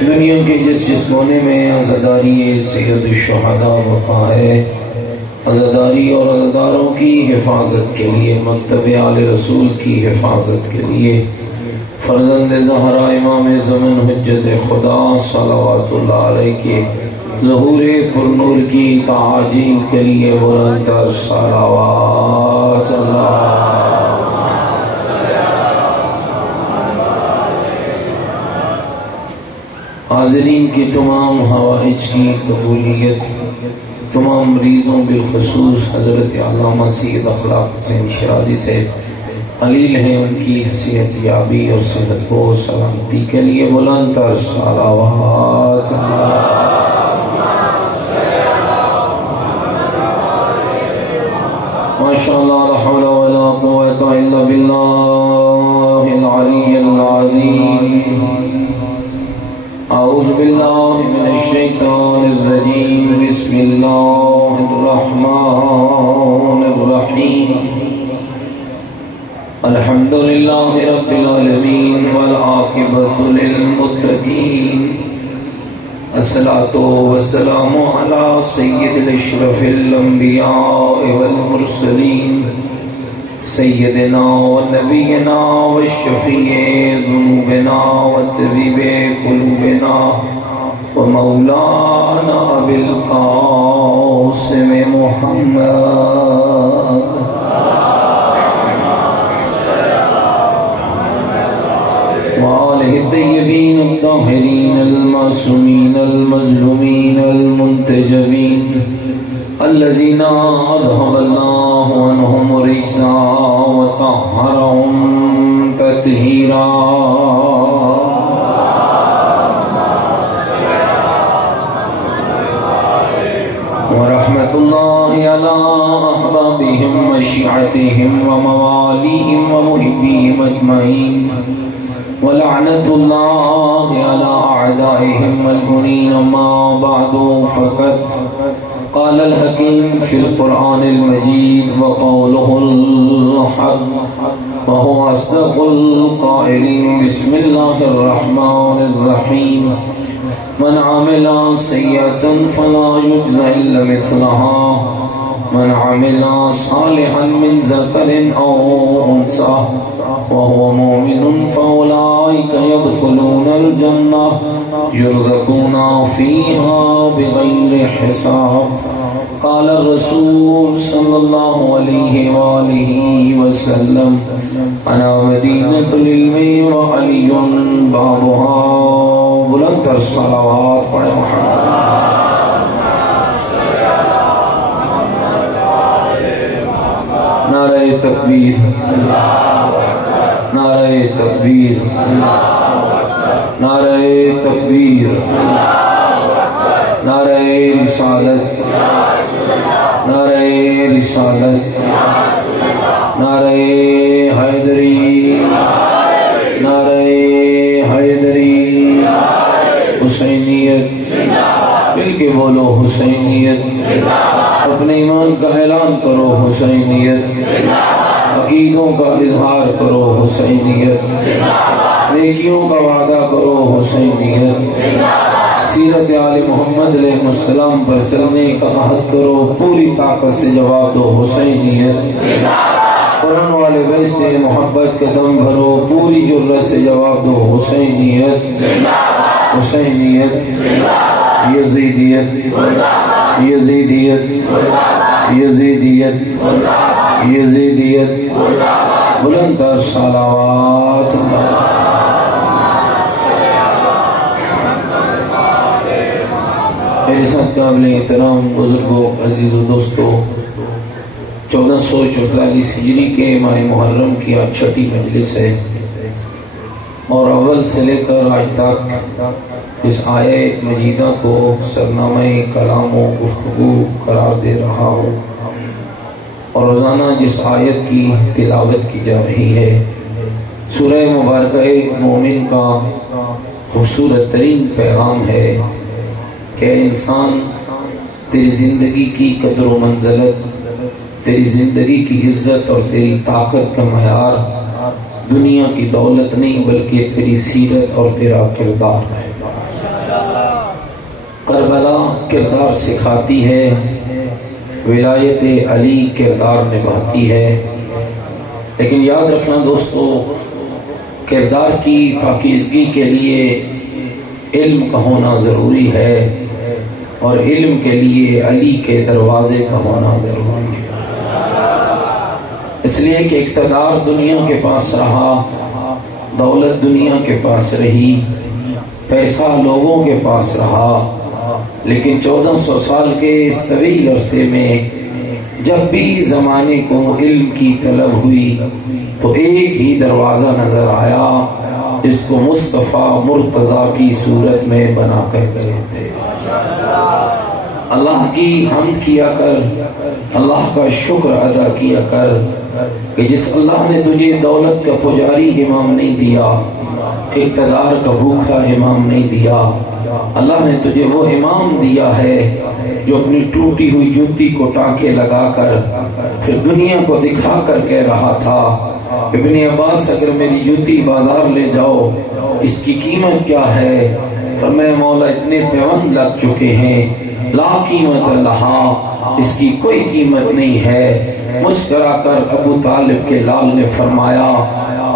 دنیا کے جس کونے میں عزاداری سید الشہداء وقع ہے، عزاداری اور عزاداروں کی حفاظت کے لیے، مکتب آل رسول کی حفاظت کے لیے، فرزند زہرا امام زمن حجت خدا صلوات اللہ علیہ کے ظہور پرنور کی تعجیل کے لیے بلند تر صلوات اللہ۔ حاضرین کی تمام حوائج کی قبولیت، تمام مریضوں بالخصوص حضرت علامہ سید اخلاق حسین شیرازی سے علیل ہیں، ان کی حیثیت یابی اور صحت و سلامتی کے لیے بلند تر صلوات اللہ۔ ماشاءاللہ لا حول ولا قوة الا باللہ العلی العظیم۔ اعوذ باللہ من الشیطان الرجیم، بسم اللہ الرحمن الرحیم۔ الحمد للہ رب العالمین والعاقبۃ للمتقین، الصلاۃ والسلام علی سید الاشرف الانبیاء والمرسلین، سیدنا و نبینا و شفیع ذنوبنا و طبیب قلوبنا و مولانا ابی القاسم محمد وآلہ الطیبین الطاہرین المعصومین المظلومین المنتجبین الذین اذهب اللہ عنہم الرجس وطہرهم تطہیرا۔ ورحمۃ اللہ علی احبابہم وشیعتہم وموالیہم ومحبیہم اجمعین، ولعنۃ اللہ علی اعدائہم ملعونین۔ اما بعد فقد قال الحکیم فی القرآن المجید وقولہ الحق وهو اصدق القائلین۔ بسم اللہ الرحمن الرحیم۔ من عمل سیئۃ فلا یجزى الا مثلها، من عمل صالحا من ذکر او انثى وهو مؤمن فأولئك يدخلون الجنة يرزقون فيها بغير حساب۔ قال الرسول صلى الله عليه وآله وسلم: أنا مدينة العلم وعلي بابها۔ بلند تر صلوات پڑھے محمد۔ نعرہ تکبیر، نعرہ تکبیر، نعرہ تکبیر، نعرہ رسالت، نعرہ رسالت، نعرہ حیدری، نعرہ حیدری، حسینیت، مل کے بولو حسینیت، اپنے ایمان کا اعلان کرو حسینیت، عقیدوں کا اظہار کرو حسینیت، نیکیوں کا وعدہ کرو حسینیت، سیرت آل محمد علیہ السلام پر چلنے کا عہد کرو، پوری طاقت سے جواب دو حسینیت، قرآن والے بیت سے محبت کا دم بھرو، پوری جرأت سے جواب دو حسینیت، حسینیت، یزیدیت، یزیدیت، یزیدیت، یزیدیت، بلند تر صلوات اللہ۔ میرے ساتھ قابل احترام بزرگوں، عزیز و دوستوں، 1444 ہجری کے ماہ محرم کی آج چھٹی مجلس ہے، اور اول سے لے کر آج تک اس آیے مجیدہ کو سرنامہ کلام و گفتگو قرار دے رہا ہوں، اور روزانہ جس آیت کی تلاوت کی جا رہی ہے، سورہ مبارکہ مومن کا خوبصورت ترین پیغام ہے کہ انسان، تیری زندگی کی قدر و منزلت، تیری زندگی کی عزت اور تیری طاقت کا معیار دنیا کی دولت نہیں بلکہ تیری سیرت اور تیرا کردار ہے۔ کربلا کردار سکھاتی ہے، ولایت علی کردار نبھاتی ہے۔ لیکن یاد رکھنا دوستو، کردار کی پاکیزگی کے لیے علم کا ہونا ضروری ہے، اور علم کے لیے علی کے دروازے کا ہونا ضروری ہے۔ اس لیے کہ اقتدار دنیا کے پاس رہا، دولت دنیا کے پاس رہی، پیسہ لوگوں کے پاس رہا، لیکن 1400 سال کے اس طویل عرصے میں جب بھی زمانے کو علم کی طلب ہوئی تو ایک ہی دروازہ نظر آیا جس کو مصطفیٰ مرتضیٰ کی صورت میں بنا کر گئے تھے۔ اللہ کی حمد کیا کر، اللہ کا شکر ادا کیا کر کہ جس اللہ نے تجھے دولت کا پجاری امام نہیں دیا، اقتدار کا بھوکا امام نہیں دیا، اللہ نے تجھے وہ امام دیا ہے جو اپنی ٹوٹی ہوئی جوتی کو ٹانکے لگا کر پھر دنیا کو دکھا کر کہہ رہا تھا، ابن عباس اگر میری جوتی بازار لے جاؤ اس کی قیمت کیا ہے؟ فرمایا مولا اتنے پیوند لگ چکے ہیں، لا قیمت لہا، اس کی کوئی قیمت نہیں ہے۔ مسکرا کر ابو طالب کے لال نے فرمایا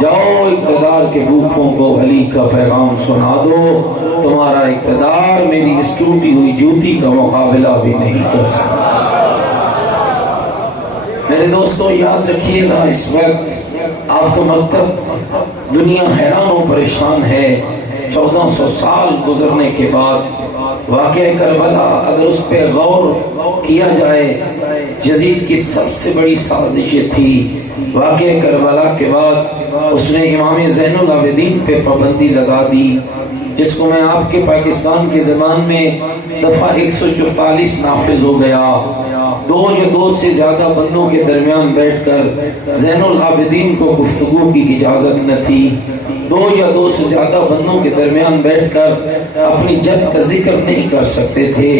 جاؤ اقتدار کے بھوکوں کو علی کا پیغام سنا دو، تمہارا اقتدار میری اس ٹوٹی ہوئی جوتی کا مقابلہ بھی نہیں کر سکتا۔ میرے دوستو یاد رکھیے گا، اس وقت آپ کا مکتب دنیا حیران و پریشان ہے۔ 1400 سال گزرنے کے بعد واقعہ کربلا اگر اس پہ غور کیا جائے، یزید کی سب سے بڑی سازش تھی واقعہ کربلا کے بعد اس نے امام زین العابدین پہ پابندی لگا دی، جس کو میں آپ کے پاکستان کی زبان میں دفعہ 144 نافذ ہو گیا۔ دو یا دو سے زیادہ بندوں کے درمیان بیٹھ کر زین العابدین کو گفتگو کی اجازت نہ تھی، دو یا دو سے زیادہ بندوں کے درمیان بیٹھ کر اپنی جد کا ذکر نہیں کر سکتے تھے،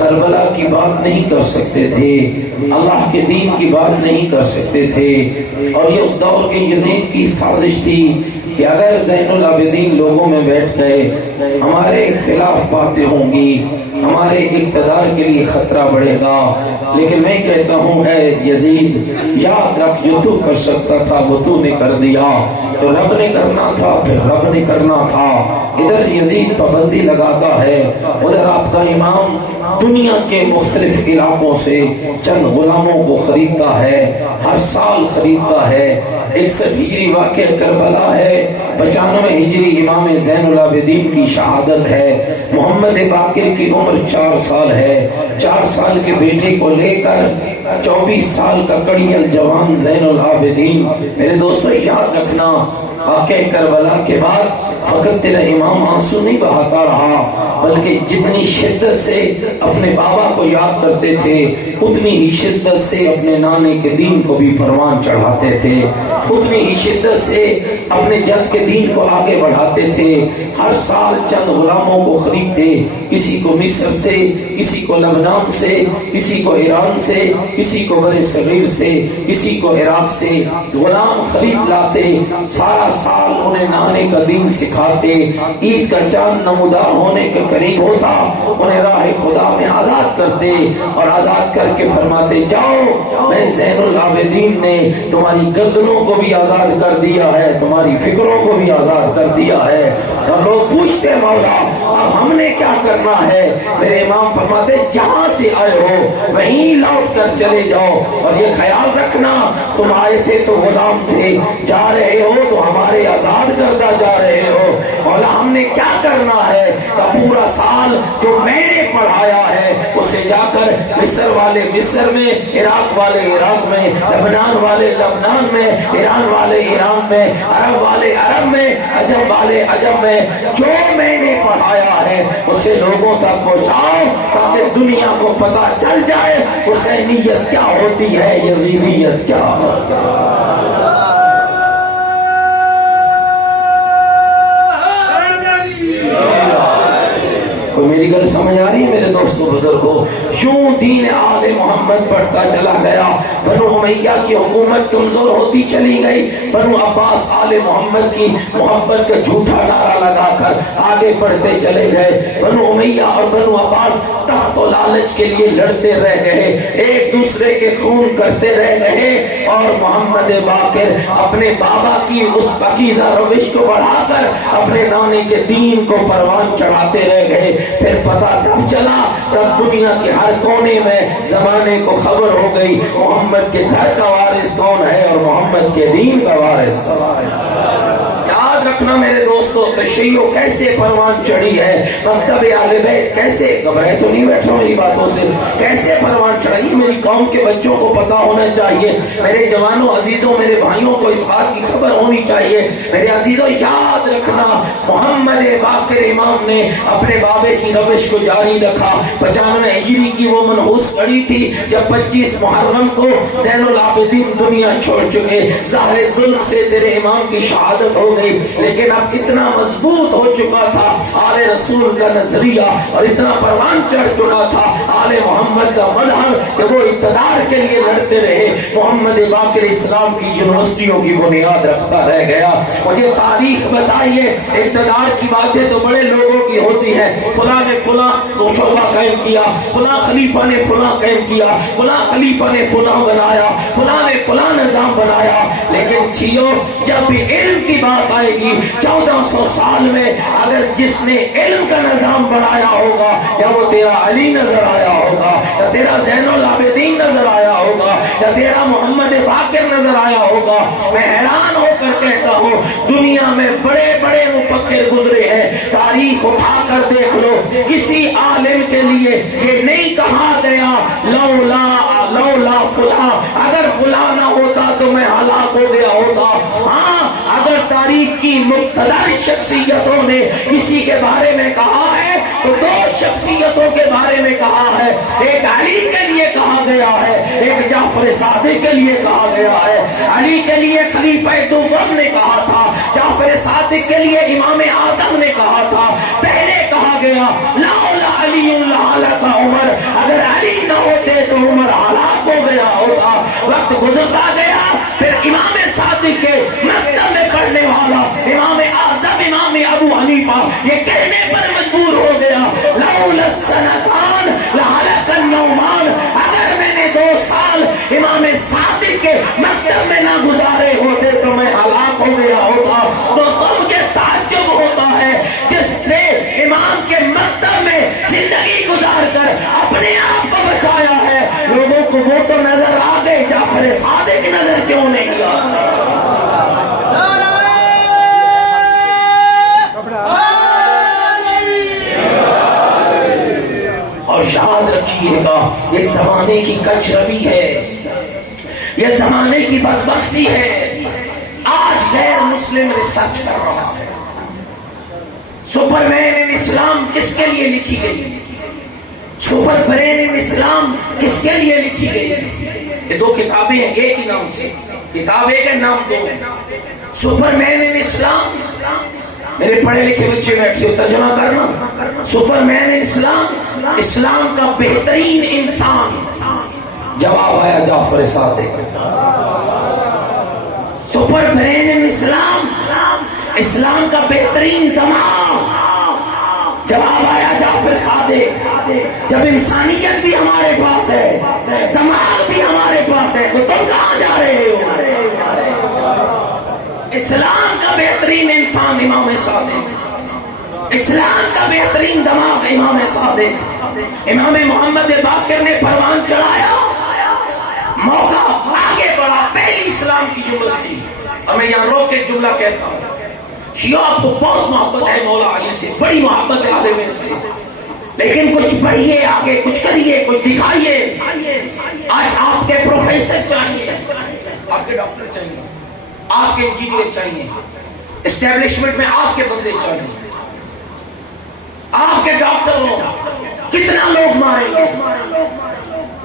کربلا کی بات نہیں کر سکتے تھے، اللہ کے دین کی بات نہیں کر سکتے تھے۔ اور یہ اس دور کے یزید کی سازش تھی کہ اگر زین العابدین لوگوں میں بیٹھ گئے ہمارے خلاف باتیں ہوں گی، ہمارے اقتدار کے لیے خطرہ بڑھے گا۔ لیکن میں کہتا ہوں اے یزید، یاد رکھ جو تو کر سکتا تھا وہ تو نے کر دیا، جو رب نے کرنا تھا پھر رب نے کرنا تھا۔ ادھر یزید پابندی لگاتا ہے، ادھر آپ کا امام دنیا کے مختلف علاقوں سے چند غلاموں کو خریدتا ہے، ہر سال خریدتا ہے۔ 61 ہجری واقعہ کربلا ہے، 95 ہجری امام زین العابدین کی شہادت ہے، محمد باقر کی عمر 4 سال ہے، 4 سال کے بیٹے کو لے کر 24 سال کا کڑیل جوان زین العابدین۔ میرے دوستو یاد رکھنا، واقعہ کربلا کے بعد فقط تیرا امام آنسو نہیں بہاتا رہا، بلکہ جتنی شدت سے اپنے بابا کو یاد کرتے تھے اتنی ہی شدت سے اپنے نانے کے دین کو بھی پروان چڑھاتے تھے، اتنی ہی شدت سے اپنے جد کے دین کو آگے بڑھاتے تھے۔ ہر سال چند غلاموں کو خریدتے، کسی کو مصر سے، کسی کو لبنان سے، کسی کو ایران سے، کسی کو بر صغیر سے، کسی کو عراق سے غلام خرید لاتے، سارا سال انہیں نانے کا دین سکھاتے۔ عید کا چاند نمودار ہونے کے قریب ہوتا انہیں راہ خدا میں آزاد کرتے اور آزاد کر کے فرماتے جاؤ میں زین العابدین نے تمہاری گردنوں کو بھی آزاد کر دیا ہے، تمہاری فکروں کو بھی آزاد کر دیا ہے۔ اور لوگ پوچھتے مولا اب ہم نے کیا کرنا ہے؟ میرے امام فرماتے جہاں سے آئے ہو وہیں لوٹ کر چلے جاؤ، اور یہ خیال رکھنا تم آئے تھے تو غلام تھے، جا رہے ہو تو ہمارے آزاد کردہ جا رہے ہو۔ مولا ہم نے کیا کرنا ہے؟ پورا سال جو میں نے پڑھایا ہے اسے جا کر مصر والے مصر میں، عراق والے عراق میں، لبنان والے لبنان میں، ایران والے ایران میں، عرب والے عرب میں، عجم والے عجم میں، جو میں نے پڑھایا ہے اسے لوگوں تک پہنچاؤ تاکہ دنیا کو پتہ چل جائے حسینیت کیا ہوتی ہے، یزیدیت کیا ہوتی ہے۔ کوئی میری گل سمجھ آ رہی ہے میرے دوستوں بزرگوں؟ یوں دین آل محمد بڑھتا چلا گیا، بنو امیہ کی حکومت کمزور ہوتی چلی گئی، بنو عباس آل محمد کی محبت کا جھوٹا نعرہ لگا کر آگے بڑھتے چلے گئے۔ بنو امیہ اور بنو عباس تخت و لالچ کے لیے لڑتے رہ گئے، ایک دوسرے کے خون کرتے رہ گئے، اور محمد باقر اپنے بابا کی اس پاکیزہ روش کو بڑھا کر اپنے نانے کے دین کو پروان چڑھاتے رہ گئے۔ پھر پتہ تب چلا تب دنیا کے ہر کونے میں زمانے کو خبر ہو گئی محمد کے گھر کا وارث کون ہے اور محمد کے دین کا وارث کون ہے۔ یاد رکھنا میرے دوستو، تشیع کیسے پروان چڑھی ہے، مکتب اہل بیت کیسے، گھبرائے تو نہیں بیٹھا میری باتوں سے، کیسے پروان چڑھی، میری قوم کے بچوں کو پتا ہونا چاہیے، میرے جوانوں عزیزوں میرے بھائیوں کو اس بات کی خبر ہونی چاہیے۔ میرے عزیزوں یاد رکھنا، محمد باقر امام نے اپنے بابے کی روش کو جاری رکھا۔ 95 ہجری کی وہ منحوس گھڑی تھی جب 25 محرم کو زین العابدین دنیا چھوڑ چکے، ظاہر ظلم سے تیرے امام کی شہادت ہو گئی، لیکن اب اتنا مضبوط ہو چکا تھا آل رسول کا نظریہ اور اتنا پروان چڑھ چکا تھا آل محمد کا مذہب کہ وہ اقتدار کے لیے لڑتے رہے۔ محمد باقر اسلام کی یونیورسٹیوں کی بنیاد رکھتا رہ گیا۔ مجھے تاریخ بتائیے، اقتدار کی باتیں تو بڑے لوگوں کی ہوتی ہے، فلاں نے فلاں شعبہ قائم کیا، فلاں خلیفہ نے فلاں قائم کیا، فلاں خلیفہ نے فلاں بنایا، فلاں نے فلاں نظام بنایا، لیکن چھیو جب بھی علم کی بات آئے گی 1400 سال میں اگر جس نے علم کا نظام بنایا ہوگا، یا وہ تیرا علی نظر آیا ہوگا، یا تیرا زین العابدین نظر آیا ہوگا، یا تیرا محمد باقر نظر آیا ہوگا، میں حیران ہو کر کہتا ہوں دنیا میں بڑے بڑے مفکر گزرے ہیں، تاریخ اٹھا کر دیکھ لو، کسی عالم کے لیے یہ نہیں کہا گیا لولا فلاں، اگر فلاں نہ ہوتا تو میں ہلاک ہو گیا ہوتا۔ ہاں، اگر تاریخ کی مقتدر شخصیتوں نے کسی کے بارے میں کہا ہے تو دو شخصیتوں کے بارے میں کہا ہے، ایک علی کے لیے کہا گیا ہے، ایک جعفر صادق کے لیے کہا گیا ہے۔ علی کے لیے خلیفہ دوم نے کہا تھا، جعفر صادق کے لیے امام اعظم نے کہا تھا۔ پہلے کہا گیا لولا علی لہلک عمر، اگر علی نہ ہوتے تو عمر ہلاک ہو گیا ہوتا۔ وقت گزرتا گیا، پھر امام صادق کے مکتب میں پڑھنے والا امام اعظم امام ابو حنیفہ یہ کہنے پر مجبور ہو گیا لولا السنتان لہلک النعمان، اگر میں نے 2 سال امام صادق کے مکتب میں نہ گزارے ہوتے تو میں ہلاک ہو گیا ہوتا۔ دوستوں مجھے تعجب ہوتا ہے جس نے امام کے مکتب میں زندگی گزار کر اپنے آپ کو بچایا ہے، لوگوں کو وہ تو نظر آ گئے، جعفر صادق نظر کیوں نہیں آ؟ اور یاد رکھیے گا یہ زمانے کی کچ روی ہے، یہ زمانے کی بدبختی ہے، آج غیر مسلم ریسرچ کر رہا ہے۔ سپر مین ان اسلام کس کے لیے لکھی گئی؟ سپر برین ان اسلام کس کے لیے لکھی گئی؟ یہ 2 کتابیں ہیں ایک ہی نام سے، کتاب ایک ہے نام 2۔ سپر مین ان اسلام، میرے پڑھے لکھے بچے بیٹھے ترجمہ کرنا، سپر مین ان اسلام، اسلام کا بہترین انسان، جواب آیا جعفر صادق۔ سپر برین ان اسلام، اسلام کا بہترین دماغ، جواب آیا جعفر صادق۔ جب انسانیت بھی ہمارے پاس ہے، دماغ بھی ہمارے پاس ہے، تو تم کہاں جا رہے ہو؟ اسلام کا بہترین انسان امام صادق، اسلام کا بہترین دماغ امام صادق۔ امام محمد باقر نے پروان چڑھایا، موقع آگے بڑھا، پہلی اسلام کی یونیورسٹی۔ اور میں یہاں روک کے جملہ کہتا ہوں، شیعہ کو بہت محبت ہے مولا علی سے، بڑی محبت ہے عالم سے، لیکن کچھ پڑھیے آگے، کچھ کریے، کچھ دکھائیے۔ آج آپ کے پروفیسر چاہیے، آپ کے ڈاکٹر چاہیے، آپ کے انجینئر چاہیے، اسٹیبلشمنٹ میں آپ کے بندے چاہیے، آپ کے ڈاکٹر ہو، کتنا لوگ ماریں گے؟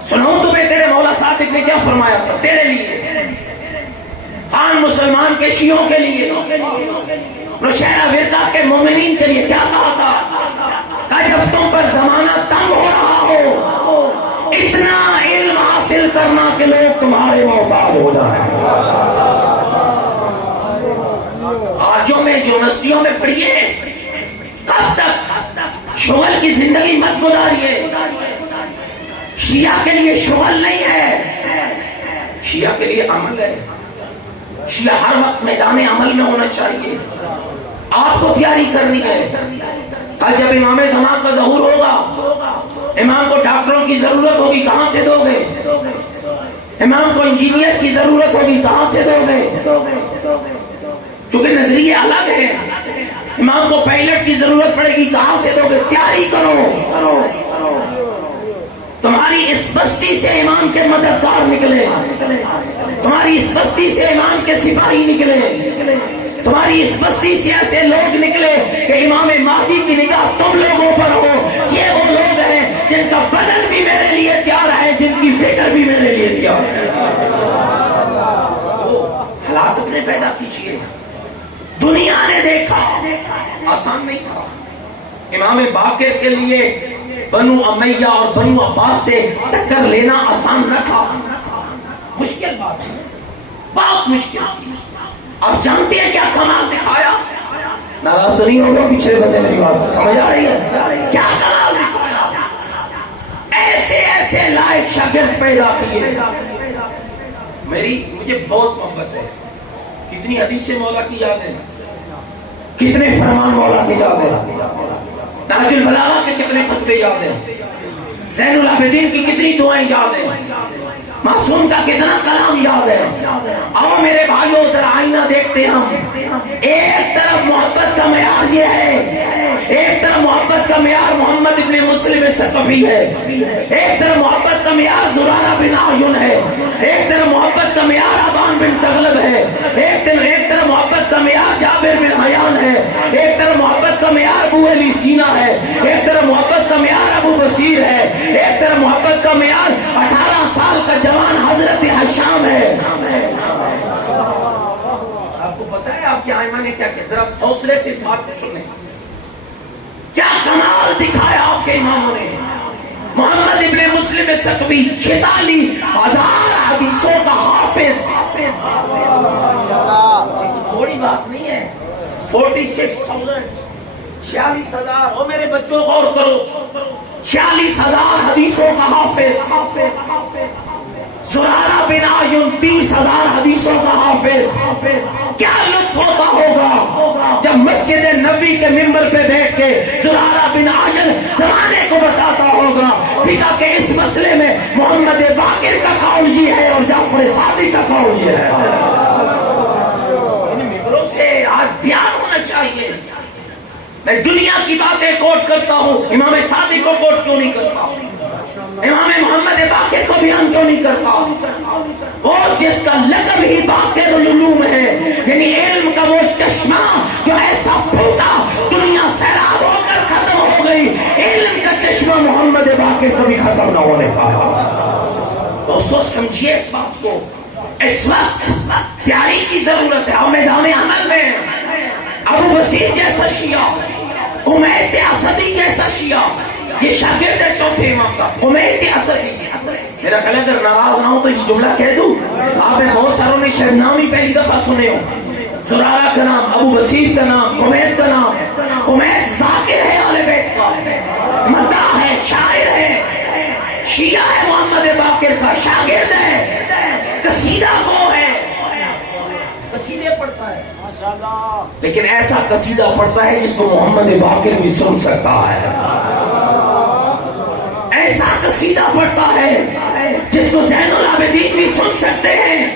سنو تمہیں تیرے مولا صادق نے کیا فرمایا تھا تیرے لیے، خان مسلمان کے شیعوں کے لیے، نوشہرہ ورقہ کے مومنین کے لیے کیا کہا تھا؟ کہ جب تم پر زمانہ تنگ ہو رہا ہو، اتنا علم حاصل حاصل کرنا کہ لوگ تمہارے محتاج ہو جائیں۔ آجوں میں یونیورسٹیوں میں پڑھیے، کب تک شغل کی زندگی مت گزاریے۔ شیعہ کے لیے شغل نہیں ہے، شیعہ کے لیے عمل ہے۔ شیعہ ہر وقت میدان عمل میں ہونا چاہیے، آپ کو تیاری کرنی ہے۔ کل جب امام زمان کا ظہور ہوگا، امام کو ڈاکٹروں کی ضرورت ہوگی، کہاں سے دو گے؟ امام کو انجینئر کی ضرورت ہوگی، کہاں سے دو گے؟ چونکہ نظریے الگ ہیں۔ امام کو پائلٹ کی ضرورت پڑے گی، کہاں سے دو گے؟ تیاری کرو۔ تمہاری اس بستی سے امام کے مددگار نکلے، تمہاری اس بستی سے امام کے سپاہی نکلے، تمہاری اس بستی سے ایسے لوگ نکلے کہ امام مہدی کی نگاہ تم لوگوں پر ہو۔ یہ وہ لوگ ہیں جن کا بدن بھی میرے لیے تیار ہے، جن کی فکر بھی میرے لیے تیار ہے۔ حالات اپنے پیدا کیجیے۔ دنیا نے دیکھا آسان نہیں تھا، امام باقر کے لیے بنو امیہ اور بنو عباس سے ٹکر لینا آسان نہ تھا، مشکل بات ہے، بہت مشکل تھی۔ آپ جانتے ہیں کیا کمال دکھایا؟ ناراض تو نہیں ہوگا پیچھے بندے، میری بات سمجھ آ رہی ہے؟ کیا کمال دکھایا؟ ایسے ایسے لائق شاگرد پیدا کیے۔ مجھے بہت محبت ہے، کتنی حدیثیں مولا کی یاد ہے، کتنے فرمان مولا کی یاد ہے، نہج البلاغہ کے کتنے خطبے یاد ہیں، زین العابدین کی کتنی دعائیں یاد ہیں، معصوم کا کتنا کلام یاد ہے۔ آؤ میرے بھائیوں ذرا آئینہ دیکھتے ہم۔ ایک طرف محبت کا معیار یہ ہے، ایک طرف محبت کا معیار محمد ابن مسلم ثقفی ہے، ایک طرف محبت کا معیار زرارہ بن عیون ہے، ایک طرف محبت کا معیار ابان بن تغلب ہے، ایک طرف محبت کا معیار جابر بن حیان ہے، ایک طرف محبت کا معیار ابو علی سینا ہے، ایک طرف محبت کا معیار ابو بصیر ہے، ایک طرف محبت کا معیار 18 سال کا جوان حضرت حشام ہے۔ آپ کو پتا ہے آپ کے آئمہ نے کیا کہا؟ ذرا حوصلے سے اس بات کو سنیں، کیا کمال دکھایا آپ کے اماموں نے۔ محمد ابن مسلم ثقفی 46,000 حدیثوں کا حافظ، تھوڑی بات نہیں ہے، 46,000، 46,000۔ او میرے بچوں غور کرو، 46,000 حدیثوں کا حافظ۔ زرارہ بن عیون 30,000 حدیثوں کا حافظ۔ کیا لطف ہوتا ہوگا جب مسجد نبی کے ممبر پہ بیٹھ کے زرارہ بن عیون زمانے کو بتاتا ہوگا فقہ کے اس مسئلے میں محمد باقر کا قول یہ ہے اور جعفر صادق کا قول یہ ہے۔ ان ممبروں سے آج بیان ہونا چاہیے۔ میں دنیا کی باتیں کوٹ کرتا ہوں، امام صادق کو کوٹ کیوں نہیں کرتا؟ امام محمد باقر کو بیان کیوں نہیں کرتا؟ وہ جس کا لقب ہی باقر العلوم ہے، یعنی علم کا وہ چشمہ جو ایسا پھوٹا دنیا سیراب ہو کر ختم ہو گئی، علم کا چشمہ محمد باقر کبھی ختم نہ ہونے پایا۔ دوستو سمجھیے اس بات کو، اس وقت تیاری کی ضرورت ہے۔ اور میدان عمل میں ابو بصیر جیسا شیعہ، حمید اسدی جیسا شیعہ، یہ شاگرد ہے چوتھے امام کا، حمید اسدی۔ میرا خیال ہے اگر ناراض نہ ہو تو یہ جملہ کہہ دوں، آپ نے بہت ساروں نے شاید نام ہی پہلی دفعہ سنے ہو۔ زرارہ کا نام، ابو بصیر کا نام، حمید کا نام۔ حمید ذاکر ہے اہل بیت کا، مداح ہے، شاعر ہے، شیعہ ہے محمد باقر کا، شاگرد ہے، قصیدہ گو ہے، قصیدے پڑھتا ہے ماشاءاللہ، لیکن ایسا قصیدہ پڑھتا ہے جس کو محمد باقر بھی سن سکتا ہے، ایسا قصیدہ پڑھتا ہے جس کو زین العابدین بھی سن سکتے ہیں۔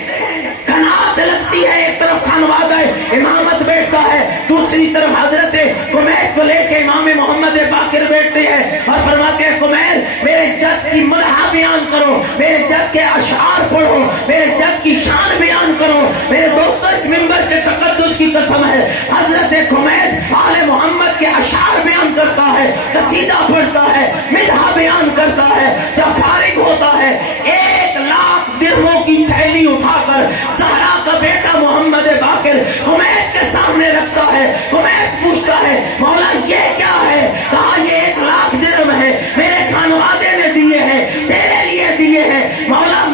قناعت لگتی ہے، ایک طرف خانوادہ امامت بیٹھتا ہے، دوسری طرف حضرت کمیر کو لے کے امام محمد باقر بیٹھتے ہیں اور فرماتے ہیں کمیر میرے جد کی مدح بیان کرو، میرے جد کے اشعار پڑھو، میرے جد کی شان بیان کرو۔ میرے دوستو اس منبر کے تقدس کی قسم ہے، حضرت کمیر آل محمد کے اشعار بیان کرتا ہے، قصیدہ پڑھتا ہے، مدح بیان کرتا ہے۔ جب فارغ ہوتا ہے 1,00,000 درہموں کی تھیلی اٹھا کر زہرا کا بیٹا محمد باقر حمید کے سامنے رکھتا ہے۔ حمید پوچھتا ہے مولا یہ کیا ہے؟ کہا یہ 1,00,000 درہم ہے، میرے خانوادے نے دیے ہیں، تیرے لیے دیے ہیں۔ مولا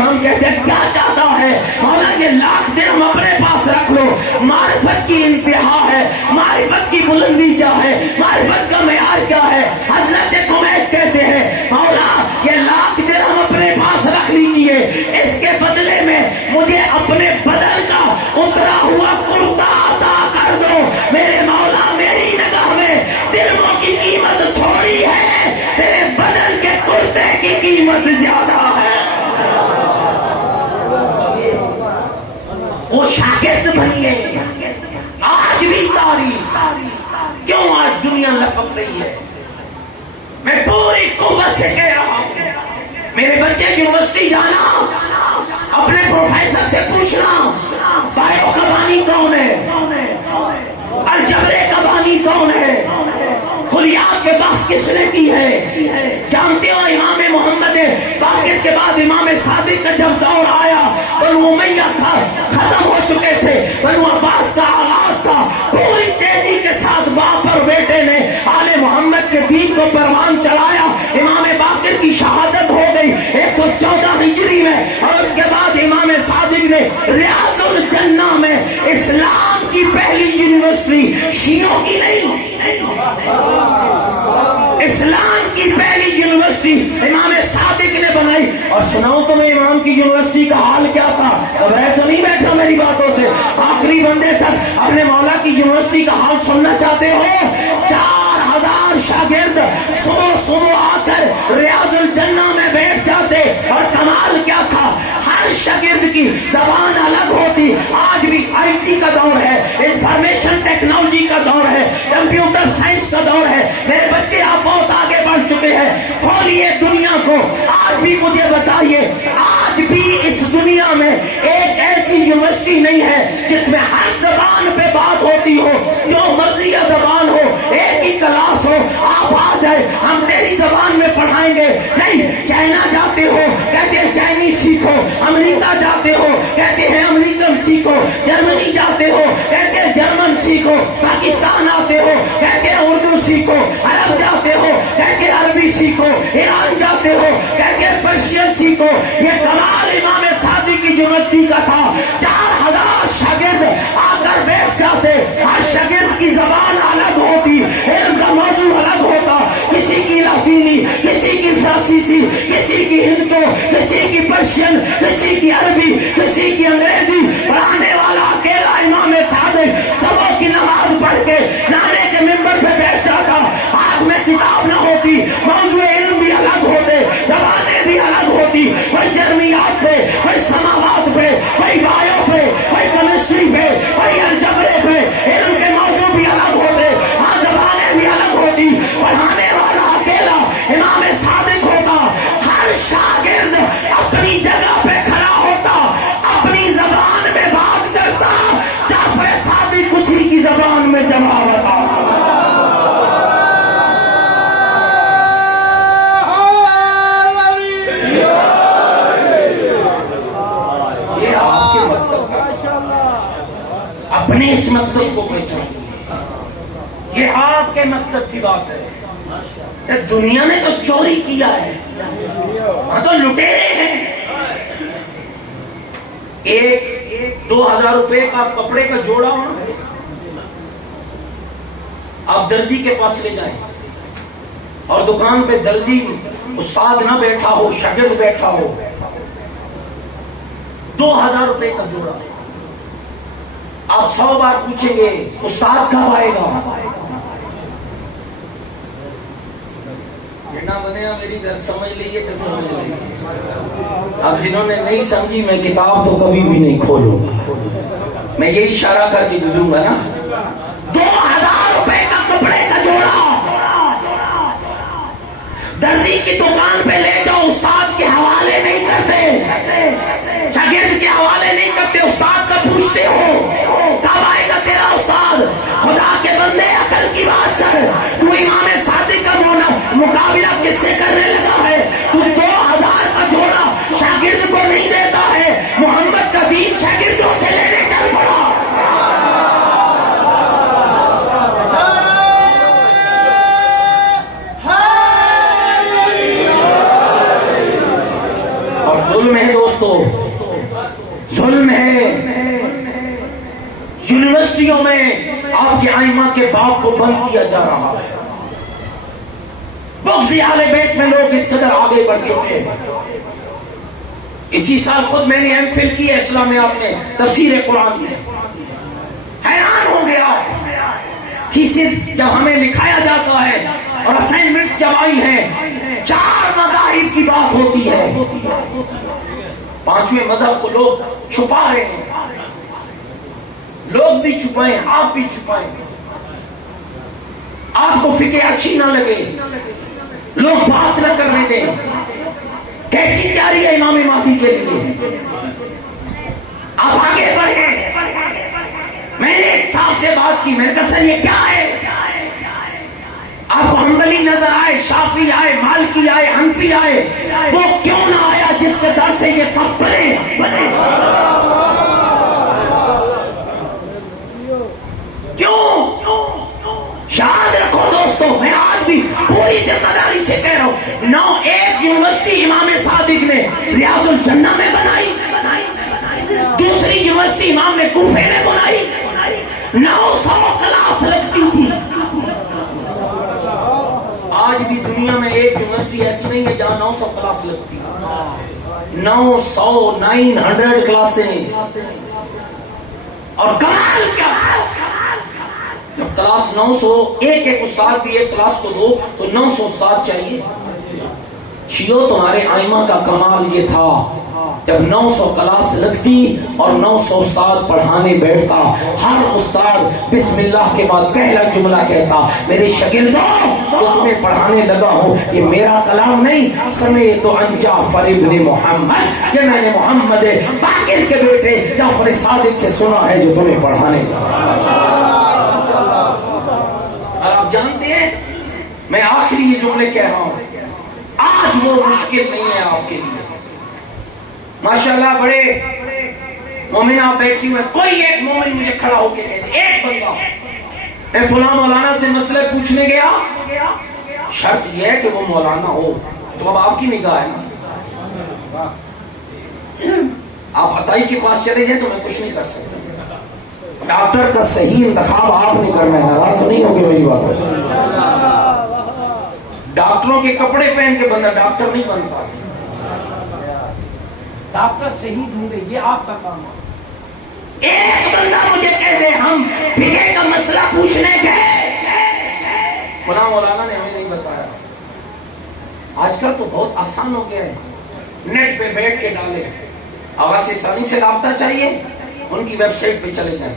امام کہتے ہیں کیا چاہتا ہے مولا؟ یہ لاکھ درہم اپنے پاس رکھ لو. معرفت کی انتہا ہے، معرفت کی بلندی کیا ہے، معرفت کا معیار کیا ہے. حضرت کمیت کہتے ہیں مولا یہ لاکھ درہم اپنے پاس رکھ لیجئے، اس کے بدلے میں مجھے اپنے بدن کا اترا ہوا کرتا عطا کر دو. میرے مولا میری نگاہ میں درہموں کی قیمت تھوڑی ہے، تیرے بدن کے کرتے کی قیمت زیادہ ہے. وہ شاگرد بنیے. آج بھی تاریخ کیوں آج دنیا لپک رہی ہے؟ میں پوری قوت سے کہہ رہا ہوں میرے بچے یونیورسٹی جانا، اپنے پروفیسر سے پوچھنا بایو کا بانی کون ہے، الجبرے کا بانی کون ہے، خلیات کے بحث کس نے کی ہے. جانتے ہو امام محمد باقر کے بعد امام صادق کا جب دور آیا، بنو امیہ ختم ہو چکے تھے، بنو عباس کا آغاز تھا. پوری تیزی کے ساتھ باپ اور بیٹے نے آل محمد کے دین کو پروان چڑھایا. امام باقر کی شہادت ہو گئی 114 ہجری میں، اور اس کے بعد امام صادق نے ریاض الجنہ میں اسلام کی پہلی یونیورسٹی، شیعوں کی نہیں، اسلام کی پہلی یونیورسٹی امام صادق نے بنائی. اور سناؤں تمہیں امام کی یونیورسٹی کا حال کیا تھا؟ میں تو نہیں بیٹھا میری باتوں سے، آخری بندے تک اپنے مولا کی یونیورسٹی کا حال سننا چاہتے ہو؟ 4000 شاگرد صبح صبح آ کر ریاض الجنہ میں بیٹھ جاتے. اور کمال کیا تھا، ہر شاگرد کی زبان الگ ہوتی. آج بھی آئی ٹی کا دور ہے، انفارمیشن ٹیکنالوجی کا دور ہے، کمپیوٹر سائنس کا دور ہے. میرے بچے آپ بہت آگے بڑھ چکے ہیں. کھولیے دنیا کو. آج بھی مجھے بتائیے، آج بھی اس دنیا میں ایک ایسی یونیورسٹی نہیں ہے جس میں ہر زبان پہ بات ہوتی ہو، جو مرضی زبان ہو، ایک ہی کلاس ہو، آپ آ جائے ہم تیری زبان میں پڑھائیں گے. نہیں، چائنا جاتے ہو کہتے ہیں چائنیز سیکھو، امریکہ جاتے ہو کہتے ہیں امریکن سیکھو، جرمنی جاتے ہو کہتے ہیں جرمن سیکھو، پاکستان آتے ہو کہتے ہیں اردو سیکھو، عرب جاتے ہو کہتے ہیں عربی سیکھو، ایران جاتے ہو کہتے ہیں پرشین سیکھو. یہ کمال امام صادق کی یونیورسٹی کا تھا. 4000 شاگرد آ کر بیٹھ جاتے، ہر شاگرد کی زبان الگ ہوتی، علم کا موضوع الگ ہوتا. کسی کی لاطینی، کسی کی فرانسیسی، کسی کی ہندو، کسی کی پرشین، کسی کی عربی، کسی کی انگریزی. پڑھانے والا اکیلا امام صادق صبح کی نماز پڑھ کے نانے کے ممبر پہ بیٹھ جاتا. ہاتھ میں کتاب نہ ہوتی، موضوع علم بھی الگ ہوتے، زبانیں بھی الگ ہوتی. کوئی جرمیات پہ، کوئی سماوات پہ، کوئی بایو پہ، کوئی کیمسٹری پہ، کوئی الجبرے پہ. علم کے موضوع بھی الگ ہوتے، ہاں زبانیں بھی الگ ہوتی. پڑھانے والا اکیلا امام صادق ہوتا. ہر شاگرد اپنی جگہ پہ کھڑا ہوتا، اپنی زبان میں بات کرتا، جعفر صادق اسی کی زبان میں جواب آتا. یہ آپ کے مکتب اپنے اس مکتب کو پہچانیے. یہ آپ کے مکتب کی بات ہے. دنیا نے تو چوری کیا ہے، ہاں تو لٹیرے ہیں. 1-2000 روپے کا کپڑے کا جوڑا ہونا، آپ درزی کے پاس لے جائیں اور دکان پہ درزی استاد نہ بیٹھا ہو، شاگرد بیٹھا ہو. 2000 روپے کا جوڑا. آپ 100 بار پوچھیں گے استاد کب آئے گا؟ نہ بنے میری سمجھ لیجیے تو سمجھ لیجیے. اب جنہوں نے نہیں سمجھی، میں کتاب تو کبھی بھی نہیں کھولوں گا، میں یہی اشارہ کر کے دوں گا نا. 2000 روپے کا کپڑے کا جوڑا درزی کی دکان پہ لے جاؤ، استاد کے حوالے نہیں کرتے، شاگرد کے حوالے نہیں کرتے، استاد کا پوچھتے ہو کب آئے گا تیرا استاد. خدا کے بندے عقل کی بات کر. تو امام صادق کا مقابلہ کس سے کرنے لگا ہے؟ تو 2000 کا جوڑا شاگرد کو نہیں دیتا ہے. محمد کا دین شاگردوں سے لینے چل پڑا. اور ظلم ہے دوست دوستو، ظلم ہے یونیورسٹیوں میں آپ کے ائمہ کے باپ کو بند کیا جا رہا ہے. بغض اہل بیت میں لوگ اس قدر آگے بڑھ چکے ہیں. اسی سال خود میں نے ایم فل کی ہے اسلامیات میں تفسیر قرآن میں. حیران ہو گیا تھیسس جب ہمیں لکھایا جاتا ہے اور اسائنمنٹس جب آئی ہیں 4 مذاہب کی بات ہوتی ہے. 5ویں مذہب کو لوگ چھپا رہے ہیں. لوگ بھی چھپائیں، آپ بھی چھپائیں. آپ کو فکر اچھی نہ لگے، لوگ بات نہ کرنے دیں. کیسی جاری ہے امام مہدی کے لیے؟ آپ آگے بڑھیں. میں نے ایک صاحب سے بات کی، میں نے کہا سر یہ کیا ہے؟ آپ کو حنبلی نظر آئے، شافعی آئے، مالکی آئے، حنفی آئے، وہ کیوں نہ آیا جس کے در سے یہ سب بنے؟ یاد رکھو دوستو، میں آج بھی پوری ذمہ داری سے کہہ رہا ہوں، ایک یونیورسٹی امام صادق نے ریاض الجنہ میں بنائی، دوسری یونیورسٹی امام نے کوفے میں بنائی. 900 کلاس لگتی تھی. آج بھی دنیا میں ایک یونیورسٹی ایسی نہیں ہے جہاں 900 کلاس لگتی. 900 کلاسیں. اور کمال کیا جب کلاس 900 ایک استاد بھی ایک کلاس کو دو تو 900 استاد چاہیے. شیعو تمہارے ائمہ کا کمال یہ تھا جب 900 کلاس لگتی اور 900 استاد پڑھانے بیٹھتا، ہر استاد بسم اللہ کے بعد پہلا جملہ کہتا، میرے شاگردوں جو تمہیں پڑھانے لگا ہوں یہ میرا کلام نہیں، سمیت عن جعفر ابن محمد، یہ میں نے محمد باقر کے بیٹے جعفر صادق سے سنا ہے جو تمہیں پڑھانے لگا. اور آپ جانتے ہیں میں آخری یہ جملے کہہ رہا ہوں، آج وہ مشکل نہیں ہے آپ کے لیے. ماشاءاللہ بڑے مومن آپ بیٹھی ہوئے، کوئی ایک مومن مجھے کھڑا ہو کے کہہ دے، ایک بندہ میں فلاں مولانا سے مسئلے پوچھنے گیا، شرط یہ ہے کہ وہ مولانا ہو. تو اب آپ کی نگاہ ہے نا، آپ عطائی کے پاس چلے جائیں تو میں کچھ نہیں کر سکتا. ڈاکٹر کا صحیح انتخاب آپ نے کرنا ہے. ناراض نہیں ہوگی میری باتوں سے. ڈاکٹروں کے کپڑے پہن کے بندہ ڈاکٹر نہیں بنتا. ڈاکٹر صحیح ڈھونڈے، یہ آپ کا کام ہے. ایک بندہ مجھے کہہ دے ہم فقہ کا مسئلہ پوچھنے گئے، فلاں مولانا نے ہمیں نہیں بتایا. آج کل تو بہت آسان ہو گیا ہے، نیٹ پہ بیٹھ کے ڈالے. آغا سیستانی سے رابطہ چاہیے، ان کی ویب سائٹ پہ چلے جائیں.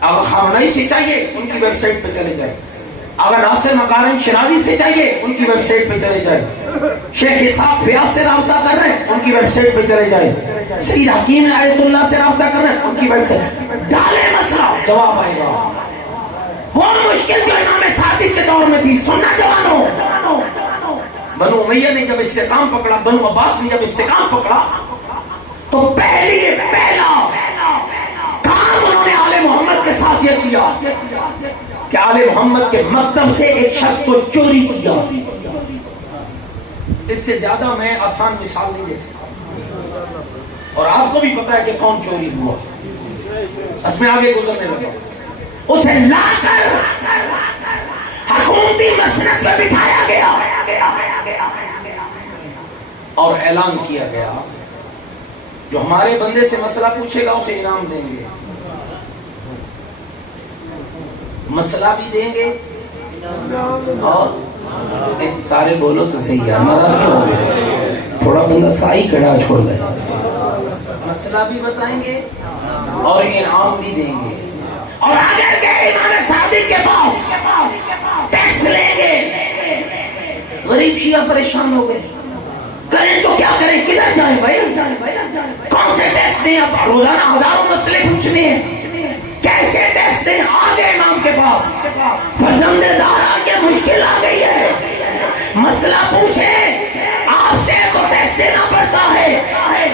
آغا خامنائی سے چاہیے، ان کی ویب سائٹ پہ چلے جائیں. اگر ناصر مکارم شرازی سے چاہیے ان کی ویب سائٹ پہ چلے جائیں. شیخ اسحاق فیاض سے رابطہ کر رہے ہیں ان کی ویب سائٹ پہ چلے جائیں. سید حکیم آیت اللہ سے رابطہ کر رہے ہیں ان کی ویب سائٹ ڈالے، مسئلہ جواب آئے گا. وہ مشکل جو امام صادق کے دور میں تھی، سننا جوانوں. بنو امیہ نے جب استحکام پکڑا، بنو عباس نے جب استحکام پکڑا تو پہلا کام انہوں نے آل محمد کے ساتھ یہ کیا کہ آل محمد کے مکتب سے ایک شخص کو چوری کیا. اس سے زیادہ میں آسان مثال نہیں دے سکتا، اور آپ کو بھی پتا ہے کہ کون چوری ہوا. اس میں آگے گزرنے لگا، اسے لا کر حکومتی مسند پہ بٹھایا گیا اور اعلان کیا گیا جو ہمارے بندے سے مسئلہ پوچھے گا اسے انعام دیں گے، مسئلہ بھی دیں گے. اور سارے بولو تو صحیح ہے، ناراض کیوں ہو گئے؟ تھوڑا بندہ سائی کڑا چھوڑ دے. مسئلہ بھی بتائیں گے اور انعام بھی دیں گے. اور اگر کہ امام صادق کے پاس ٹیکس لیں گے، غریب شیعہ پریشان ہو گئے، کریں تو کیا کریں، کدھر جائیں بھائی، کون سے ٹیکس دیں؟ اب روزانہ ہزاروں مسئلے پوچھنے ہیں، کیسے ٹیکس دیں؟ آگے امام کے پاس فرزند زہرا کے مشکل آ گئی ہے، مسئلہ پوچھے آپ سے تو ٹیکس دینا پڑتا ہے،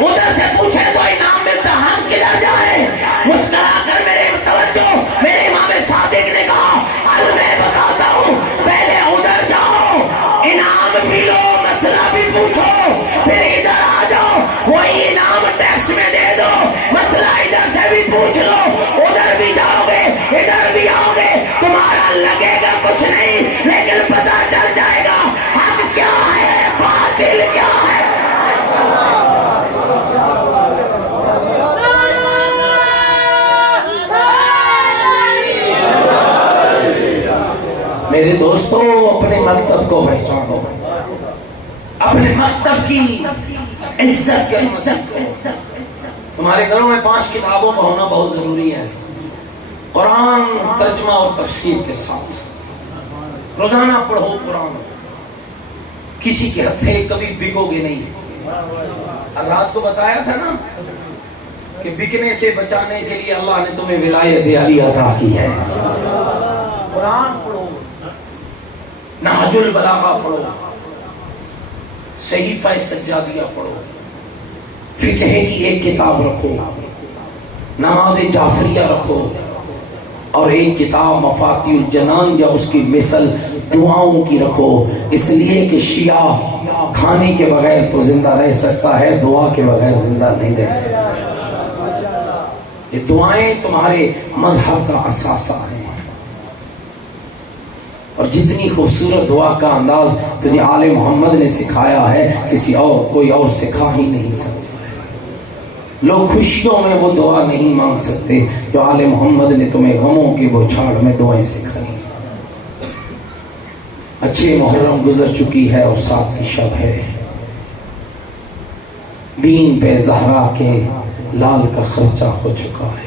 ادھر سے پوچھے تو انعام ملتا، ہم کدھر جائیں؟ مسکرا کر میرے توجہ، میرے امام صادق نے کہا حل میں بتاتا ہوں، پہلے ادھر جاؤ، انعام بھی لو، مسئلہ بھی پوچھو، پھر ادھر آ جاؤ، وہی انعام پوچھ لو، ادھر بھی جاؤ گے ادھر بھی آؤ گے، تمہارا لگے گا کچھ نہیں، لیکن پتہ چل جائے گا حق کیا ہے باطل کیا ہے۔ میرے دوستو، اپنے مکتب کو پہچانو، اپنے مکتب کی عزت کرو۔ تمہارے گھروں میں 5 کتابوں کا ہونا بہت ضروری ہے، قرآن ترجمہ اور تفسیر کے ساتھ روزانہ پڑھو قرآن، کسی کے ہتھے کبھی بکو گے نہیں۔ رات کو بتایا تھا نا کہ بکنے سے بچانے کے لیے اللہ نے تمہیں ولایت علی عطا کی ہے۔ قرآن پڑھو، نہج البلاغہ پڑھو، صحیفہ سجادیہ پڑھو، فقہ کی ایک کتاب رکھو، نماز جعفریہ رکھو، اور ایک کتاب مفاتیح الجنان یا اس کی مثل دعاؤں کی رکھو، اس لیے کہ شیعہ کھانے کے بغیر تو زندہ رہ سکتا ہے، دعا کے بغیر زندہ نہیں رہ سکتا۔ یہ دعائیں تمہارے مذہب کا اثاثہ ہیں، اور جتنی خوبصورت دعا کا انداز تجھے آل محمد نے سکھایا ہے، کوئی اور سکھا ہی نہیں سکتا۔ لوگ خوشیوں میں وہ دعا نہیں مانگ سکتے جو آل محمد نے تمہیں غموں کے بوچھاڑ میں دعائیں سکھائی۔ اچھے محرم گزر چکی ہے اور 7 کی شب ہے، دین پہ زہرا کے لال کا خرچہ ہو چکا ہے۔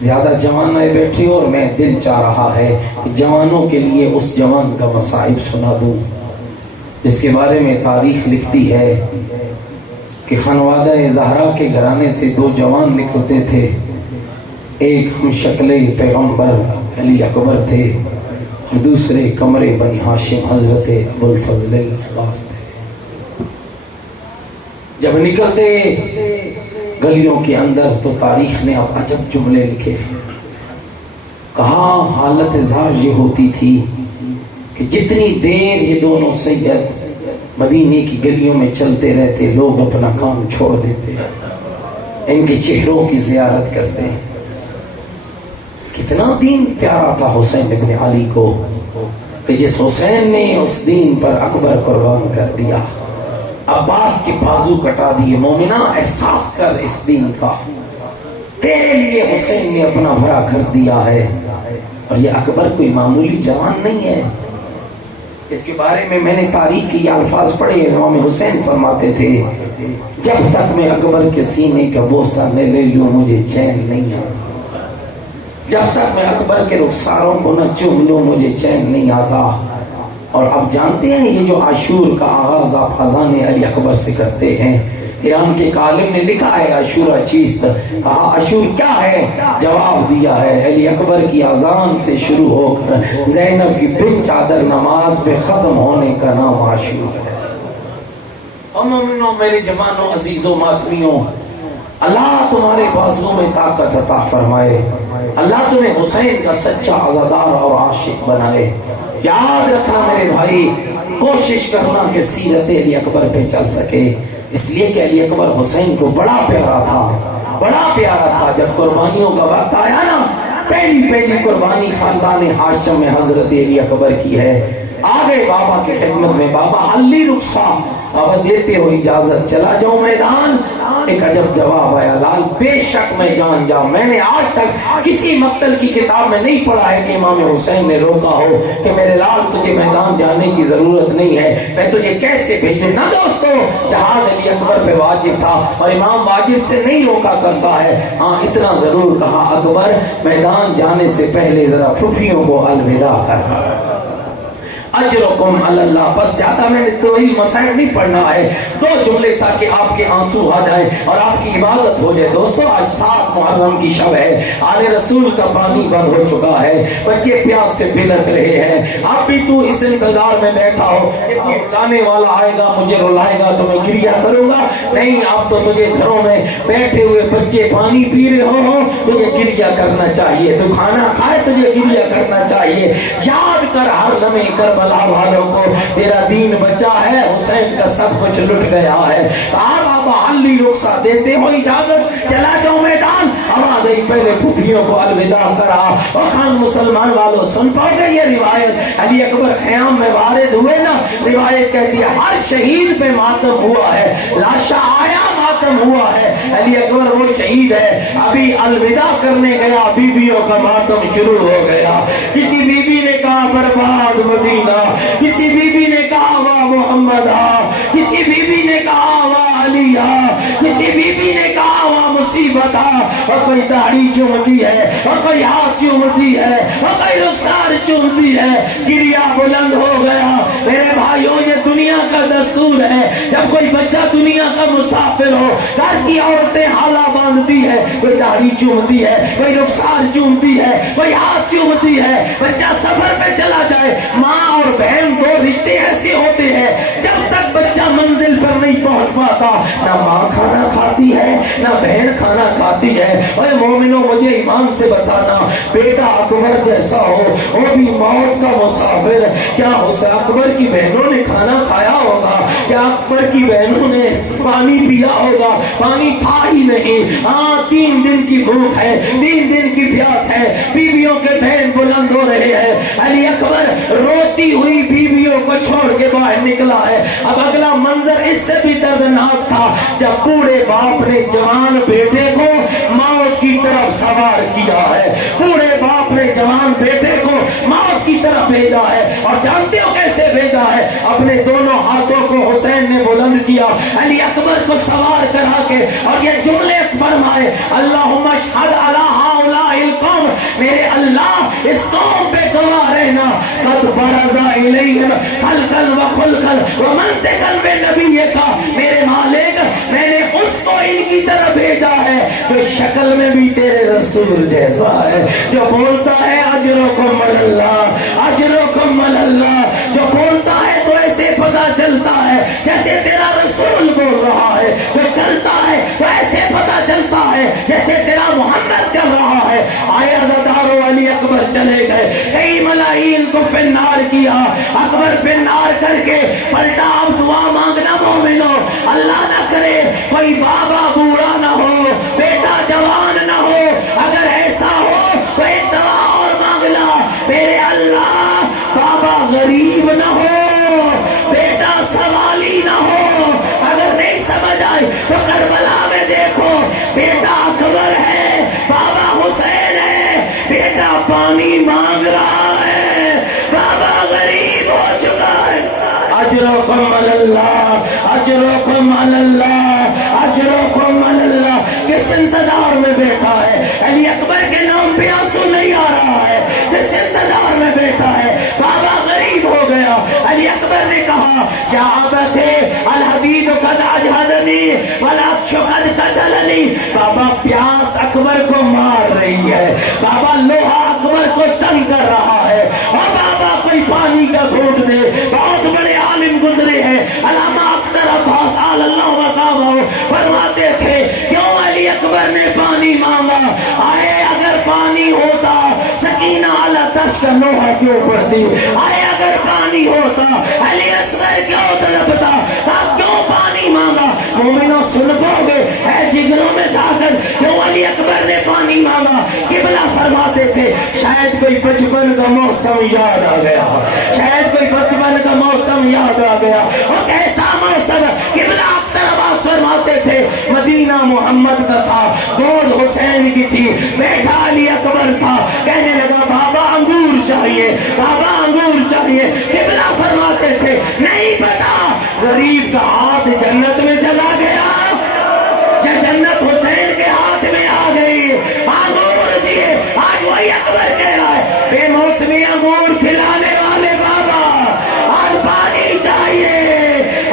زیادہ جوان آئے بیٹھے اور میں دل چاہ رہا ہے کہ جوانوں کے لیے اس جوان کا مصائب سنا دوں جس کے بارے میں تاریخ لکھتی ہے کہ خانوادہ زہرا کے گھرانے سے 2 جوان نکلتے تھے، ایک ہم شکل پیغمبر علی اکبر تھے اور دوسرے قمر بنی ہاشم حضرت ابو الفضل العباس تھے۔ جب نکلتے گلیوں کے اندر تو تاریخ نے اب عجب جملے لکھے، کہا حالت ظاہر یہ ہوتی تھی کہ جتنی دیر یہ دونوں سید مدینے کی گلیوں میں چلتے رہتے، لوگ اپنا کام چھوڑ دیتے، ان کے چہروں کی زیارت کرتے۔ کتنا دین پیارا تھا حسین ابن علی کو کہ جس حسین نے اس دین پر اکبر قربان کر دیا، عباس کے بازو کٹا دیے۔ مومنہ احساس کر اس دین کا، تیرے لیے حسین نے اپنا بھرا کر دیا ہے، اور یہ اکبر کوئی معمولی جوان نہیں ہے۔ اس کے بارے میں نے تاریخ کے یہ الفاظ پڑھے، امام حسین فرماتے تھے جب تک میں اکبر کے سینے کا بوسہ نہ لے لوں مجھے چین نہیں آتا، جب تک میں اکبر کے رخساروں کو نہ چوم لوں مجھے چین نہیں آتا۔ اور آپ جانتے ہیں یہ جو عاشور کا آغاز آپ اذان علی اکبر سے کرتے ہیں، ایران کے ایک عالم نے لکھا ہے عاشورہ چیست، کہا عاشور کیا ہے، جواب دیا ہے علی اکبر کی اذان سے شروع ہو کر زینب کی بن چادر نماز پہ ختم ہونے کا نام عاشور ہے۔ اور مومنوں، میرے جوانوں، عزیزوں، ماتمیوں، اللہ تمہارے بازو میں طاقت عطا فرمائے، اللہ تمہیں حسین کا سچا عزادار اور عاشق بنائے۔ یاد رکھنا میرے بھائی، کوشش کرنا کہ سیرت علی اکبر پہ چل سکے، اس لیے کہ علی اکبر حسین کو بڑا پیارا تھا، بڑا پیارا تھا۔ جب قربانیوں کا وقت آیا نا، پہلی قربانی خاندان ہاشم میں حضرت علی اکبر کی ہے۔ آگے بابا کی خدمت میں، بابا حلی رخصا، بابا دیتے ہو اجازت چلا جاؤں میدان؟ ایک عجب جواب آیا، لال بے شک میں جان جاؤں، میں نے آج تک کسی مقتل کی کتاب میں نہیں پڑھا ہے کہ امام حسین نے روکا ہو کہ میرے لال تجھے میدان جانے کی ضرورت نہیں ہے، میں تجھے کیسے بھیجوں؟ نہ دوستو، جہاد علی اکبر پہ واجب تھا اور امام واجب سے نہیں روکا کرتا ہے۔ ہاں اتنا ضرور کہا، اکبر میدان جانے سے پہلے ذرا پھوپھیوں کو الوداع کر، اجرکم علی اللہ۔ بس زیادہ میں نے تو ہی مسائل نہیں پڑھنا ہے، 2 جملے تاکہ آپ کے آنسو آ جائیں اور آپ کی عبادت ہو جائے۔ دوستو، آج 7 محرم کی شب ہے، آل رسول کا پانی بند ہو چکا ہے، بچے پیاس سے بلک رہے ہیں، آپ بھی تو اس انتظار میں بیٹھا ہو کہ کوئی رلانے والا آئے گا، مجھے رلائے گا تو میں گریا کروں گا۔ نہیں، آپ تو تجھے گھروں میں بیٹھے ہوئے بچے پانی پی رہے ہو، تجھے گریا کرنا چاہیے، تو کھانا کھائے تجھے گریا کرنا چاہیے۔ یاد کر ہر لمحے کربلا والوں کو تیرا دین بچا ہے، حسین کا سب کچھ لٹ گیا ہے۔ آپ محلی رخصہ دیتے ہو اجازت، چلا جاؤ میدان۔ آواز آئی پہلے پھوپھیوں کو الوداع کرا۔ اور خان مسلمان والوں سن پاؤ گے یہ روایت، علی اکبر خیام میں وارد ہوئے نا، روایت کہتی ہے ہر شہید پہ ماتم ہوا ہے، لاشا آیا ماتم ہوا ہے، علی اکبر وہ شہید ہے، ابھی الوداع کرنے گیا بیویوں کا ماتم شروع ہو گیا۔ کسی بی بی نے کہا برباد مدینہ، کسی بی بی نے کہا واہ محمد آ، کسی بی بی نے کہا واہ علی آ، کسی بی بی نے کہا واہ مصیبت آ، اور کوئی داڑھی چومتی ہے، اور کوئی ہاتھ چومتی ہے، اور کوئی رخسار چومتی ہے، گریا بلند ہو گیا۔ میرے بھائیوں یہ دنیا کا دستور ہے، جب کوئی بچہ دنیا کا مسافر ہو، گھر کی عورتیں حالا باندھتی ہے، کوئی داڑھی چومتی ہے، کوئی رخسار چومتی ہے، کوئی ہاتھ چومتی ہے۔ بچہ سفر پہ چلا جائے، ماں اور بہن دو رشتے ایسے ہوتے ہیں جب تک بچہ منزل پر نہیں پہنچ پاتا، نہ ماں کھانا کھاتی ہے نہ بہن کھانا کھاتی ہے۔ اے مومنوں مجھے ایمان سے بتانا، بیٹا اکبر جیسا ہو وہ بھی موت کا مسافر، کیا حسین اکبر کی بہنوں نے کھانا کھایا ہوگا؟ کیا اکبر کی بہنوں نے پانی پیا ہوگا؟ پانی تھا ہی نہیں۔ ہاں 3 دن کی بھوک ہے، 3 دن کی پیاس ہے، بیویوں کے بہن بلند ہو رہے ہیں۔ علی اکبر روتی ہوئی بیویوں کو چھوڑ کے باہر نکلا ہے۔ اب اگلا منظر اس سے بھی دردناک تھا، جب بوڑھے باپ نے جوان بیٹے کو موت کی طرف سوار کیا ہے، بوڑھے باپ نے جوان بیٹے کو موت کی طرف بھیجا ہے، اور جانتے ہو کیسے بھیجا ہے؟ اپنے دونوں ہاتھوں کو حسین نے بلند کیا، علی اکبر کو سوار کرا کے، اور یہ جملے فرمائے اللہم اشہد علی ہؤلاء القوم، میرے اللہ اس قوم پہ گواہ رہنا، قد برز الیہم خلقا و خلقا و منطقا بنبی کا، میرے مالک میں نے اس کو ان کی طرف بھیجا ہے جو شکل میں بھی تیرے رسول جیسا ہے، جو بولتا ہے اجرکم اللہ اجرکم اللہ، جو بولتا ہے تو ایسے پتہ چلتا ہے جیسے تیرا رسول بول رہا ہے، جو چلتا ہے تو ایسے پتہ چلتا ہے جیسے تیرا محمد چل رہا ہے۔ آئے عزادارو علی اکبر چلے گئے، کئی ملائی کو فنار کیا، اکبر فنار کر کے پلٹا۔ اب دعا مانگنا مومنو، اللہ نہ کرے کوئی بابا بوڑھا نہ ہو، بیٹا جوان نہ ہو، اگر ایسا ہو تو ایک دعا اور مانگنا، میرے اللہ بابا غریب نہ ہو، بیٹا سوالی نہ ہو۔ اگر نہیں سمجھ آئے تو کربلا میں دیکھو، بیٹا اکبر ہے، بابا حسین ہے، بیٹا پانی مانگ رہا ہے، بابا غریب ہو چکا ہے۔ اجرکم اللہ اجرکم اللہ اجرکم اللہ، کس انتظار میں بیٹھا ہے؟ علی اکبر کے نام پہ آنسو نہیں آ رہا ہے، کس انتظار میں بیٹھا ہے؟ بابا غریب ہو گیا۔ علی اکبر نے کہا یا ابت الحدید قد اجہدنی والعطش قد قتلنی، بابا پیاس اکبر کو مار رہی ہے، بابا لوہا اکبر کو تنگ کر رہا ہے، اور بابا کوئی پانی کا گھونٹ دے۔ بہت بڑے عالم گزرے ہیں، علامہ اختر عباس اللہ وقابہ فرماتے تھے کیوں علی اکبر نے پانی مانگا؟ آئے اگر پانی ہوتا سکینہ علی تشک لوہا کیوں پڑتی؟ آئے اگر پانی ہوتا علی اصغر کیوں تڑپتا؟ آپ کیوں پانی مانگا؟ مومنوں سن پاؤ گے اے جگروں میں داخل کیوں علی اکبر نے پانی مانگا؟ قبلہ فرماتے تھے شاید کوئی بچپن کا موسم یاد آ گیا، شاید کوئی بچپن کا موسم یاد آ گیا۔ اور کیسا موسم؟ قبلہ اختر عباس فرماتے تھے مدینہ محمد کا تھا، گود حسین کی تھی، بیٹھا علی اکبر تھا، کہنے لگا بابا انگور چاہیے، بابا انگور چاہیے۔ قبلہ فرماتے تھے نہیں پتا غریب کا ہاتھ جنت میں چلا گیا یا جنت حسین کے ہاتھ میں آ گئی، انگور دیے۔ آج وہی اکبر کہہ رہا ہے بے موسمی انگور کھلانے والے بابا، آج پانی چاہیے،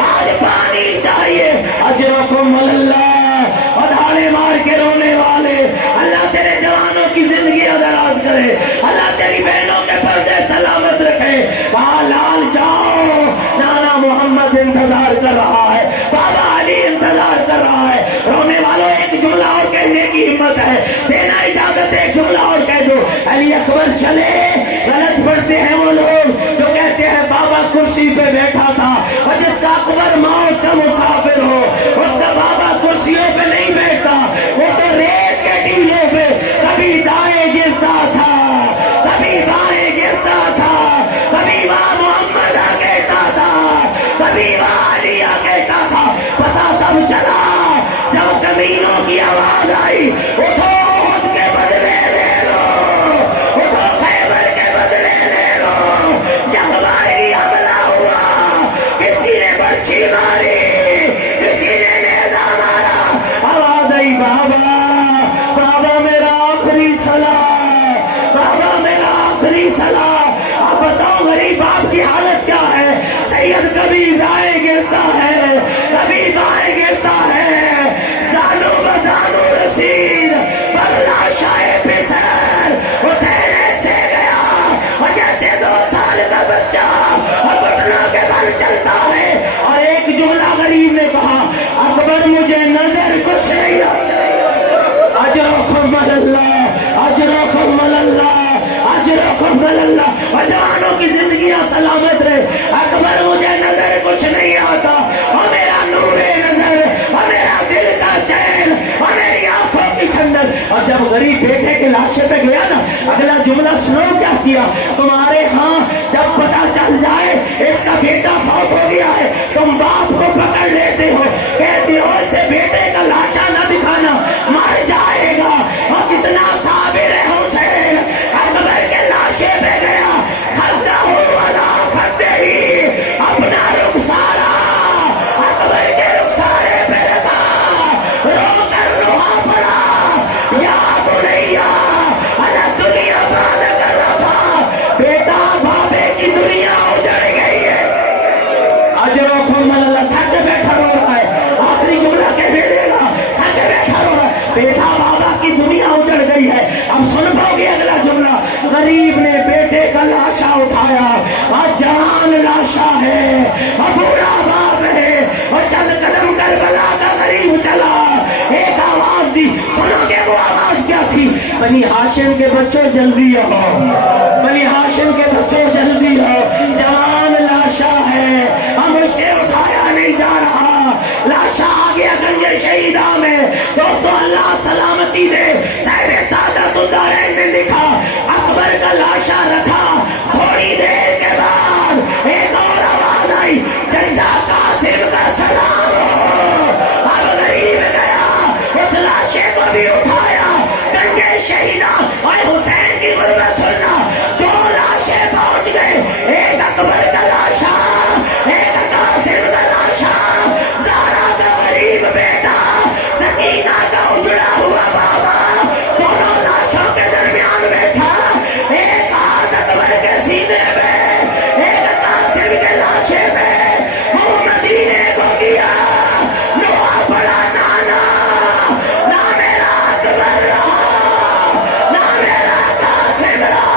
آج پانی چاہیے۔ اجرکم اللہ، اور ڈھالے مار کے رونے والے، اللہ تیرے جوانوں کی زندگی دراز کرے، اللہ تیری بہنوں کے پردے سلامت رکھے۔ وہاں لال جاؤ، نانا محمد انتظار کر رہا ہے، بابا علی انتظار کر رہا ہے۔ رونے والوں ایک جملہ اور کہنے کی ہمت ہے، دینا اجازت، ایک جملہ اور کہہ دو۔ علی اکبر چلے، غلط پڑھتے ہیں وہ لوگ، کرسی پہ بیٹھا تھا، اور جس کا اکبر موت کا مسافر ہو، اس کا بابا کرسیوں پہ نہیں بیٹھتا، وہ تو ریت کے ٹیلے پہ کبھی دائیں گرتا تھا، کبھی بائیں گرتا تھا، کبھی وہاں محمد کہتا تھا، کبھی وہاں علی کہتا تھا۔ پتا تب چلا جب کمینوں کی آواز آئی، اٹھو احد کے بدلے لے لو، اٹھو خیبر کے بدلے لے لو۔ جب باہری حملہ ہوا، کسی نے برچھی ماری، کسی نے نیزہ مارا، آواز آئی بابا، بابا میرا آخری سلام، بابا میرا آخری سلام۔ اب بتاؤ غریب باپ کی حالت کیا ہے؟ سید کبھی دائیں گرتا ہے، کبھی بائیں گرتا ہے، زانو بزانو رسید بغلا شاہ پسر، حسین ایسے گیا اور جیسے 2 سال کا بچہ اور گھٹنوں کے بل چلتا ہے۔ اور ایک جملہ غریب نے کہا، اکبر مجھے نظر کچھ نہیں آتا، اجرکم اللہ، اجرکم اللہ، اجرکم اللہ۔ اور جوانوں کی زندگیاں سلامت رہے۔ اکبر مجھے نظر کچھ نہیں آتا، اور میرا نور نظر، اور میرا دل کا چین، اور میری آنکھوں کی ٹھنڈک۔ اور جب غریب بیٹے کے لاشے پہ گیا نا، اگلا جملہ سنو کیا کیا، تمہارے ہاں جب پتا چل جائے اس کا بیٹا فوت ہو گیا ہے، تم باپ کو پکڑ لیتے ہو، کہتے ہو اسے بیٹے کا لاشا نہ دکھانا، مر جائے گا۔ اور کتنا صابر ہے حسین، اکبر کے لاشے پہ گیا، کھدا والا کھدے ہی اپنا رخسارا اکبر کے رخسارے پہ رکھا، رو کر روحا پڑا، یا بنیا الگ دنیا بعد کر رفا، بیٹا بابے کی دنیا اجڑ گئی ہے۔ اجرکم اللہ، تھک کے بیٹھا رو رہا ہے، آخری جملہ کہہ دے گا، تھک کے بیٹھا رو رہا ہے، بیٹا بابا کی دنیا اجڑ گئی ہے۔ اب سن پاؤ گے اگلا جملہ، غریب نے بیٹے کا لاشا اٹھایا، اور جوان لاشا ہے، اور بوڑھا باپ ہے، اور چند قدم کربلا کا غریب چلا، ایک آواز دی، سنو گے وہ آواز کیا تھی؟ بنی ہاشم کے بچوں جلدی آؤ، بنی ہاشم کے بچوں جلدی آؤ، جوان لاشا ہے، ہم اسے اٹھایا نہیں جا رہا، لاشا آ گیا گنج شہیدہ میں۔ دوستو اللہ سلامتی دے، صاحب سعادت الدارین نے لکھا، اکبر کا لاشا رکھا، تھوڑی دیر کے بعد ایک اور آواز آئی، چچا قاسم کا سلام ہو۔ اب غریب گیا، اس لاشے کو بھی اٹھایا، گنج شہیدہ اور حسین کی غربت سننا، 2 لاشیں پہنچ گئے، ایک اکبر کا لاشا، ایک قاسم کا لاشا، زہرا کا غریب بیٹا، سکینہ کا اجڑا ہوا بابا، دونوں لاشوں کے درمیان بیٹھا، ایک ہاتھ اکبر کے سینے میں، ایک قاسم کے لاشے میں، وہ مدینے کو گیا، نوحہ پڑا، نانا نہ میرا اکبر رہا، نہ میرا قاسم رہا۔